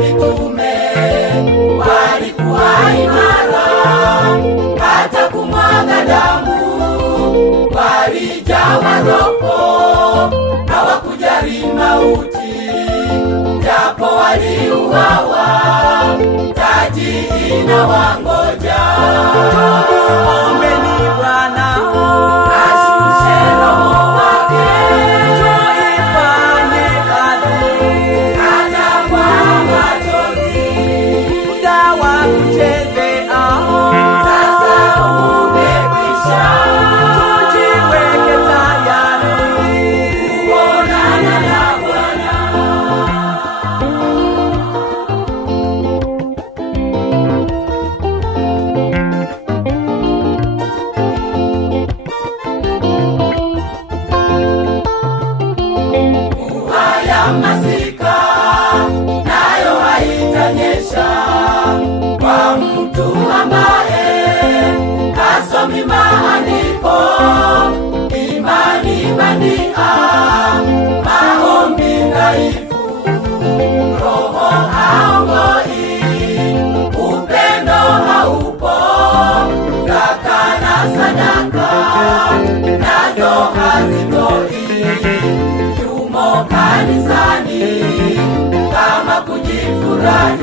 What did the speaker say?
mitume walikuwa imara, hata kumwaga damu walijawa roho, hawakujali mauti, japo waliuawa, taji inawangoja. Ombeni Bwana ashushe roho wake, tuifanye kazi, hata kwa machozi, muda wa kuchezea sasa umekwisha. Tujiweke tayari kuonana na Bwana. Mvua ya masika nayo haitanyesha kwa mtu ambaye hasomi maandiko. Imani bandia, maombi dhaifu, roho haongoi, upendo haupo, zaka na sadaka nazo hazitoi. Yumo kanisani kama kujifurahi.